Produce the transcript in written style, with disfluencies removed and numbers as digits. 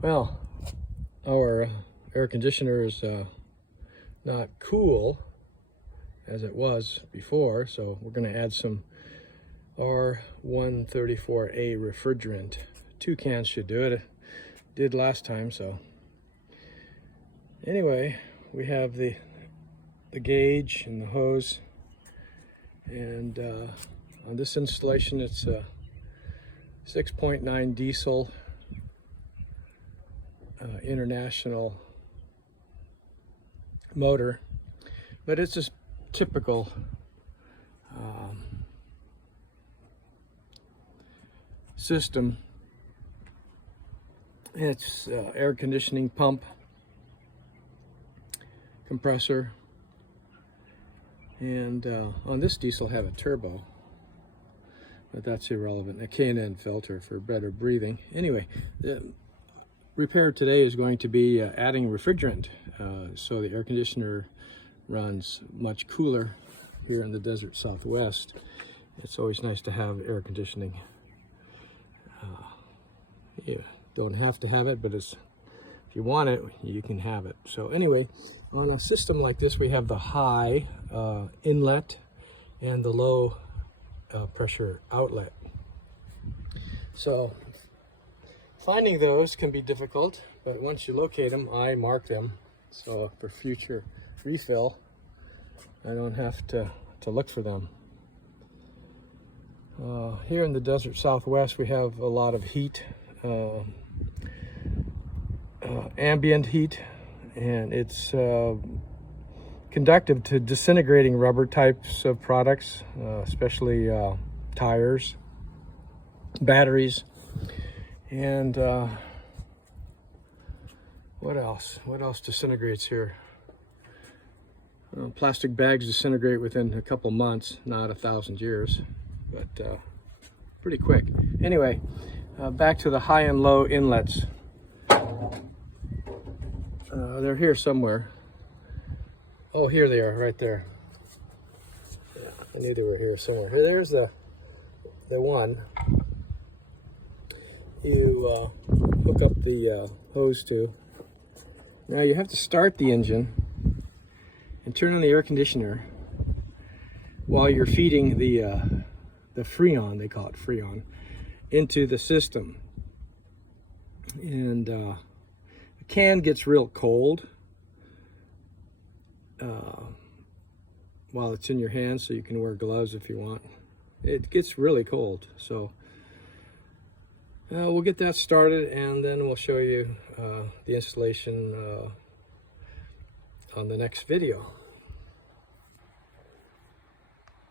Well, our air conditioner is not cool as it was before, so we're going to add some R134A refrigerant. 2 cans should do it. It did last time. So anyway, we have the gauge and the hose, and on this installation it's a 6.9 diesel international motor, but it's a typical system. It's air conditioning pump, compressor, and on this diesel have a turbo, but that's irrelevant. A K&N filter for better breathing. Anyway, the repair today is going to be adding refrigerant, so the air conditioner runs much cooler here in the desert Southwest. It's always nice to have air conditioning. You don't have to have it, but if you want it, you can have it. So anyway, on a system like this, we have the high inlet and the low pressure outlet. So finding those can be difficult, but once you locate them, I mark them, so for future refill I don't have to look for them. Here in the desert Southwest, we have a lot of heat, ambient heat, and it's conductive to disintegrating rubber types of products, especially tires, batteries, and what else disintegrates here? Plastic bags disintegrate within a couple months, not 1,000 years, but pretty quick. Anyway, back to the high and low inlets. They're here somewhere. Oh, here they are, right there. Yeah, I knew they were here somewhere. There's the one you hook up the hose to. Now you have to start the engine and turn on the air conditioner while you're feeding the Freon, they call it Freon, into the system. And the can gets real cold while it's in your hands, so you can wear gloves if you want. It gets really cold, so we'll get that started, and then we'll show you the installation on the next video.